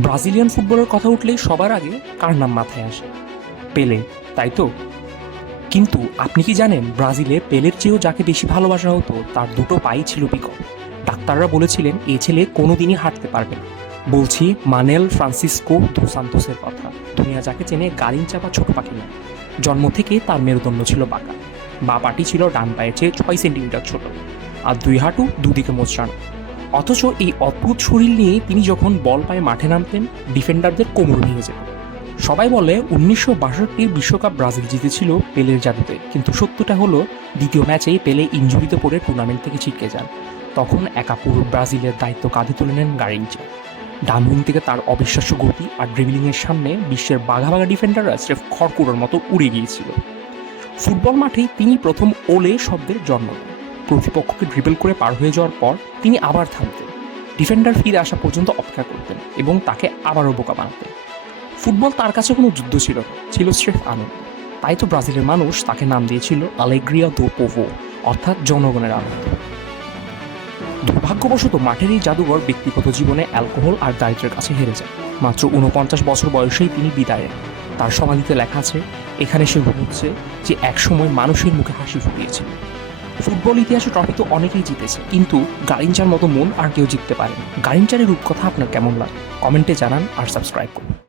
Brazilian ফুটবলের কথা উঠলেই সবার আগে কার নাম মাথায় আসে? পেলে, তাই তো? কিন্তু আপনি কি জানেন ব্রাজিলে পেলের চেয়েও যাকে বেশি ভালোবাসা হতো তার দুটো পাই ছিল বিকল। ডাক্তাররা বলেছিলেন এ ছেলে কোনোদিনই হাঁটতে পারবে না। বলছি মানেল ফ্রান্সিসকো দু সান্তোসের কথা। দুনিয়া যাকে চেনে গালিঞ্চা বা ছোট পাখি না। জন্ম থেকে তার মেরুদণ্ড ছিল বাঁকা। বা পাটি ছিল ডান পায়ের চেয়ে 6 সেন্টিমিটার ছোট, আর দুই হাঁটু দুদিকে মোচড়ানো। অথচ এই অদ্ভুত শরীর নিয়ে তিনি যখন বল পায়ে মাঠে নামতেন, ডিফেন্ডারদের কোমর ভেঙে যেত। সবাই বলে 1962 বিশ্বকাপ ব্রাজিল জিতেছিল পেলের জাদুতে, কিন্তু সত্যটা হলো দ্বিতীয় ম্যাচেই পেলে ইনজুরিতে পড়ে টুর্নামেন্ট থেকে ছিটকে যান। তখন একা পুরো ব্রাজিলের দায়িত্ব কাঁধে তুলে নেন গারিঞ্চা। ডান উইং থেকে তার অবিশ্বাস্য গতি আর ড্রিবলিংয়ের সামনে বিশ্বের বাঘা বাঘা ডিফেন্ডাররা স্রেফ খড়কুড়োর মতো উড়ে গিয়েছিল। ফুটবল মাঠেই তিনি প্রথম ওলে শব্দের জন্ম দেন। প্রতিপক্ষকে ড্রিবল করে পার হয়ে যাওয়ার পর তিনি আবার থামতেন, ডিফেন্ডার ফিরে আসা পর্যন্ত অপেক্ষা করতেন এবং তাকে আবারও বোকা বানাতেন। ফুটবল তার কাছে কোনো যুদ্ধ ছিল না, ছিল স্রেফ আনন্দ। তাই তো ব্রাজিলের মানুষ তাকে নাম দিয়েছিল আলেগ্রিয়া দো পোভো, অর্থাৎ জনগণের আনন্দ। দুর্ভাগ্যবশত মাঠের এই জাদুঘর ব্যক্তিগত জীবনে অ্যালকোহল আর দারিদ্রের কাছে হেরে যায়। মাত্র 49 বছর বয়সেই তিনি বিদায় নেন। তার সমাধিতে লেখা আছে, এখানে সে ঘুমোচ্ছে যে একসময় মানুষের মুখে হাসি ফুটিয়েছিল। ফুটবল ইতিহাসে ট্রফি তো অনেকেই জিতেছে, কিন্তু গারিঞ্চার মতো মন আর কেউ জিততে পারেনি। গারিঞ্চারের রূপকথা আপনার কেমন লাগে? কমেন্টে জানান আর সাবস্ক্রাইব করুন।